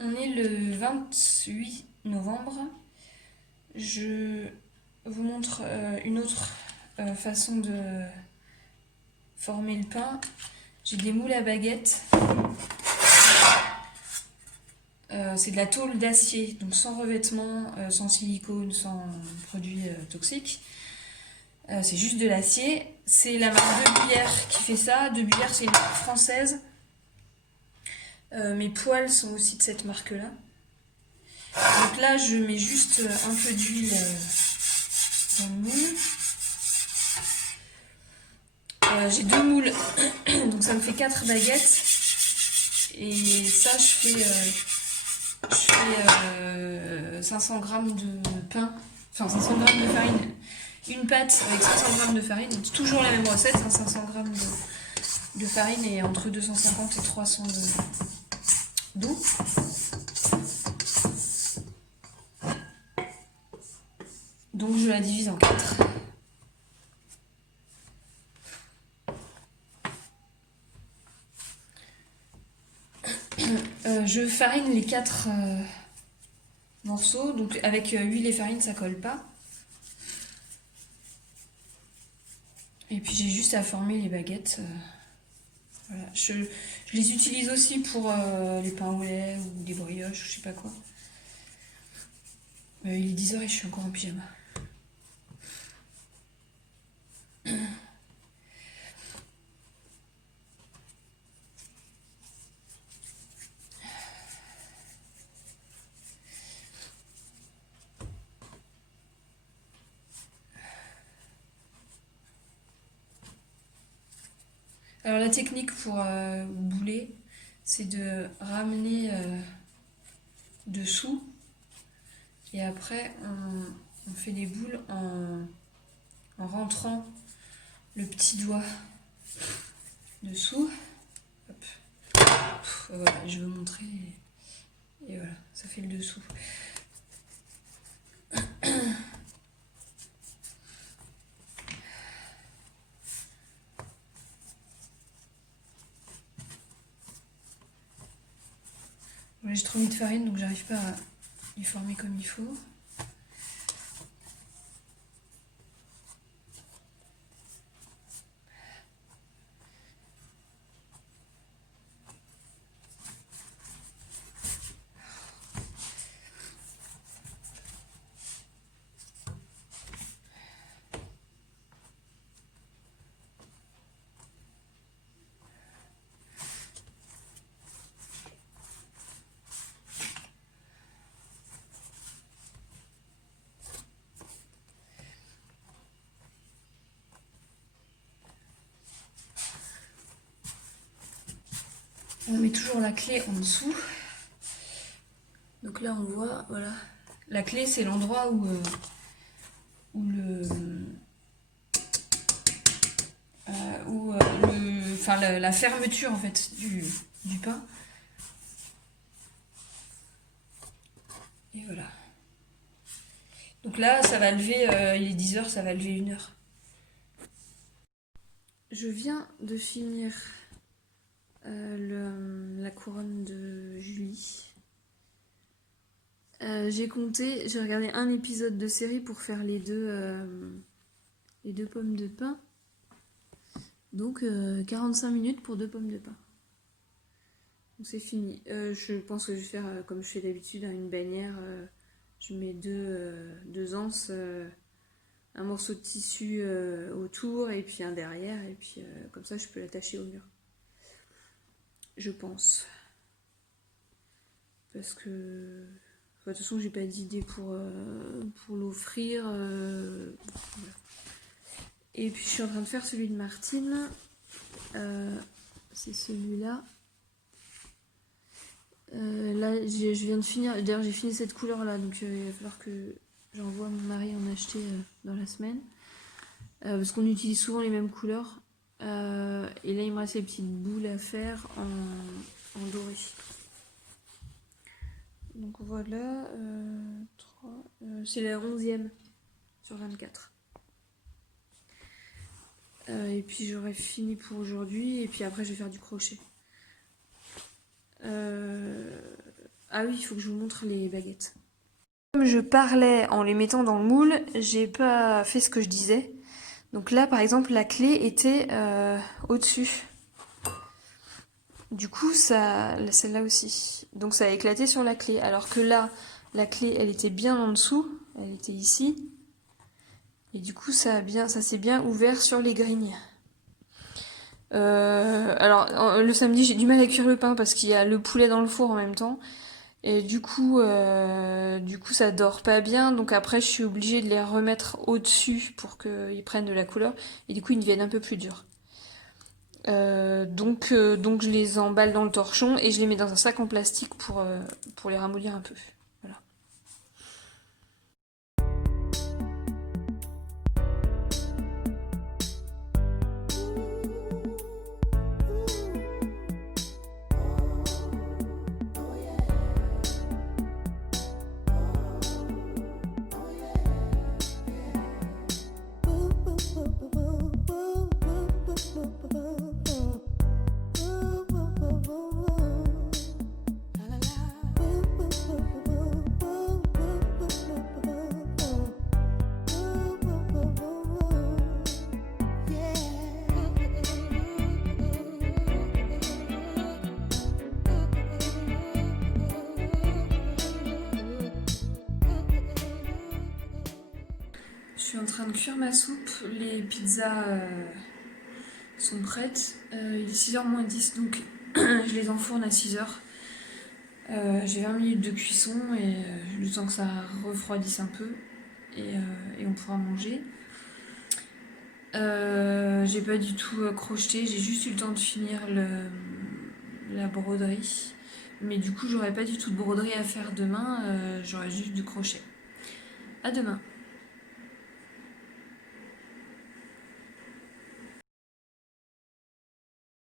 On est le 28 novembre. Je vous montre une autre façon de former le pain. J'ai des moules à baguettes. C'est de la tôle d'acier, donc sans revêtement, sans silicone, sans produits toxiques. C'est juste de l'acier. C'est la marque De Buyer qui fait ça. De Buyer, c'est une marque française. Mes poêles sont aussi de cette marque-là. Donc là, je mets juste un peu d'huile dans le moule. J'ai 2 moules, donc ça me fait 4 baguettes. Et ça, je fais 500 grammes de pain, enfin 500 grammes de farine. Une pâte avec 500 grammes de farine, toujours la même recette, 500 grammes de farine et entre 250 et 300 d'eau. Donc je la divise en 4. Je farine les 4 morceaux, donc avec huile et farine ça colle pas. Et puis j'ai juste à former les baguettes. Voilà. Je les utilise aussi pour les pains au lait ou des brioches, je sais pas quoi. Il est 10h et je suis encore en pyjama. Alors la technique pour bouler, c'est de ramener dessous et après on fait les boules en rentrant le petit doigt dessous. Hop. Voilà, je veux montrer et voilà, ça fait le dessous. Voilà, j'ai trop mis de farine donc j'arrive pas à les former comme il faut. On met toujours la clé en dessous. Donc là on voit, voilà. La clé c'est l'endroit où la fermeture en fait du pain. Et voilà. Donc là ça va lever, il est 10h, ça va lever 1 heure. Je viens de finir la couronne de Julie. J'ai compté, j'ai regardé un épisode de série pour faire les deux pommes de pain. Donc 45 minutes pour 2 pommes de pain. Donc c'est fini. Je pense que je vais faire comme je fais d'habitude, une bannière. Je mets deux anses, un morceau de tissu autour et puis un derrière. Et puis comme ça je peux l'attacher au mur. Je pense. Parce que de toute façon j'ai pas d'idée pour l'offrir. Voilà. Et puis je suis en train de faire celui de Martine. C'est celui-là. Là je viens de finir. D'ailleurs j'ai fini cette couleur là, donc il va falloir que j'envoie mon mari en acheter dans la semaine. Parce qu'on utilise souvent les mêmes couleurs. Et là il me reste les petites boules à faire en doré. Donc voilà, c'est la 11e sur 24. Et puis j'aurai fini pour aujourd'hui et puis après je vais faire du crochet. Ah oui, il faut que je vous montre les baguettes. Comme je parlais en les mettant dans le moule, j'ai pas fait ce que je disais. Donc là, par exemple, la clé était au-dessus. Du coup, ça, celle-là aussi. Donc ça a éclaté sur la clé. Alors que là, la clé, elle était bien en dessous. Elle était ici. Et du coup, ça s'est bien ouvert sur les grignes. Alors, le samedi, j'ai du mal à cuire le pain parce qu'il y a le poulet dans le four en même temps. Et du coup, ça dort pas bien. Donc après, je suis obligée de les remettre au-dessus pour qu'ils prennent de la couleur. Et du coup, ils deviennent un peu plus durs. Donc je les emballe dans le torchon et je les mets dans un sac en plastique pour les ramollir un peu. Voilà. Je suis en train de cuire ma soupe. Les pizzas sont prêtes. Il est 6h moins 10, donc je les enfourne à 6h. J'ai 20 minutes de cuisson et le temps que ça refroidisse un peu et on pourra manger. J'ai pas du tout crocheté, j'ai juste eu le temps de finir la broderie. Mais du coup, j'aurais pas du tout de broderie à faire demain, j'aurais juste du crochet. À demain!